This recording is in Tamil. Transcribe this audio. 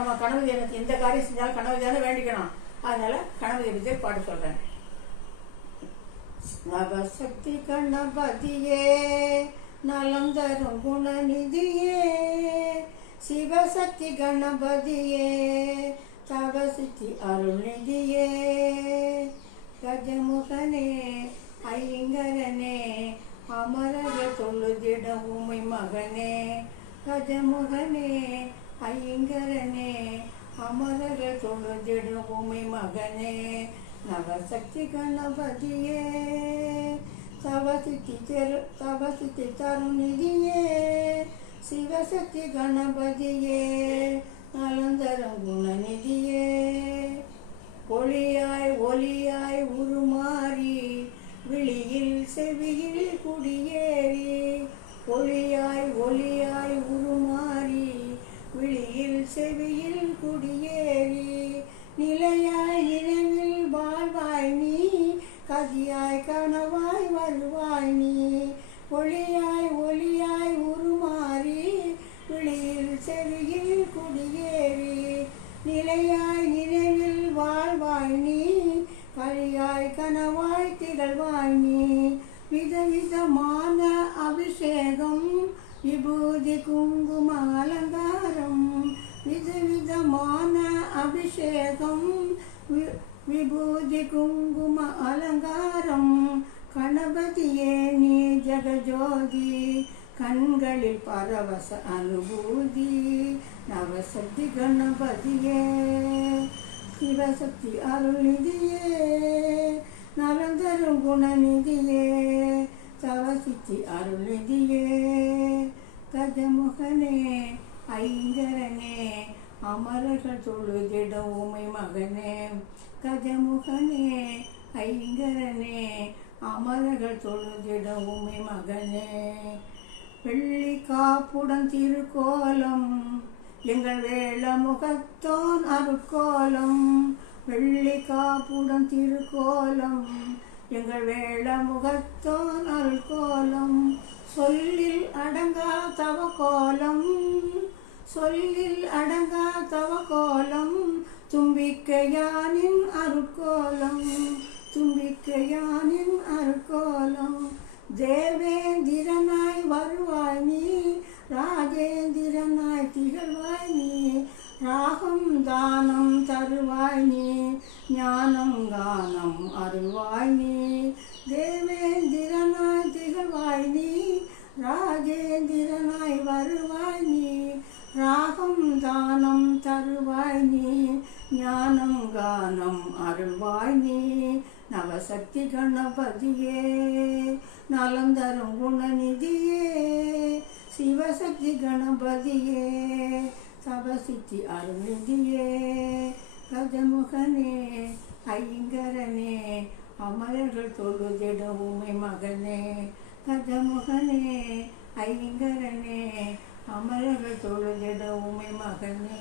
நம்ம கணபதி எனக்கு எந்த காரியம் செஞ்சாலும் கணபதி தானே வேண்டிக்கணும். அதனால கணபதியை பற்றி பாட்டு சொல்றேன். நவசக்தி கணபதியே நலம் தரும் குணநிதியே, சிவசக்தி கணபதியே தவசித்தி அருள்நிதியே, கஜமுகனே ஐங்கரனே அமரக தொழுதிட உமை மகனே, கஜமுகனே ஐங்கரனே அமரக தொழுதிட உமை மகனே, நவசக்தி கணபதியே தவசித்தி தருநிதியே, சிவசக்தி கணபதியே நலந்தரும் குணநிதியே, ஒளியாய் ஒளியாய் உருமாறி விழியில் செவியில் குடியேறி, ஒளியாய் ஒளியாய் உருமாறி விழியில் செவியில் குடியேறி, நிலையாய் நினைவில் வாழ்வாய் நீ, கதியாய் கனவாய் வருவாய் நீ, ஒளியாய் ஒளியாய் உருமாறி விழியில் செவியில் குடியேறி, நிலையாய் நினைவில் வாழ்வாய் நீ, கலியாய் கனவாய் திகழ்வாய் நீ, விதவிதமான அபிஷேகம் விபூதி குங்கும அலங்காரம், விதவிதமான அபிஷேகம் விபூதி குங்கும அலங்காரம், கணபதியே நீ ஜெகஜோதி கண்களில் பரவச அனுபூதி, நவசக்தி கணபதியே சிவசக்தி அருள்நிதியே நலந்தரும் குணநிதியே, தவசித்தி அருள்நிதியே, கஜமுகனே ஐங்கரனே அமரர்கள் தொழுதிட உமை மகனே, கஜமுகனே ஐங்கரனே அமரர்கள் தொழுதிட உமை மகனே, வெள்ளி காப்புடன் திருக்கோலம் எங்கள் வேளமுகத்தோன் அருட்கோலம், வெள்ளி காப்புடன் திருக்கோலம் எங்கள் வேளமுகத்தோன் அருட்கோலம், சொல்லில் அடங்கா தவக்கோலம், சொல்லில் அடங்கா தவக்கோலம், தும்பிக்கையானின் அருட்கோலம், தும்பிக்கையானின் அருட்கோலம், தேவேந்திரனாய் வருவாய் நீ, ராஜேந்திரனாய் திகழ்வாய் நீ, ராகம் தானம் தருவாய் நீ, ஞானம் கானம் அருள்வாய் நீ, தேவேந்திரனாய் திகழ்வாய் நீ, ராஜேந்திரனாய் வருவாய் நீ, ராகம் தானம் தருவாய் நீ, ஞானம் கானம் அருள்வாய் நீ, நவசக்தி கணபதியே நலந்தரும் குணநிதியே, சிவசக்தி கணபதியே தவசித்தி அருள்நிதியே, கஜமுகனே ஐங்கரனே அமரர்கள் தொழுதிட உமை மகனே, கஜமுகனே ஐங்கரனே அமரர்கள் தொழுதிட உமை மகனே.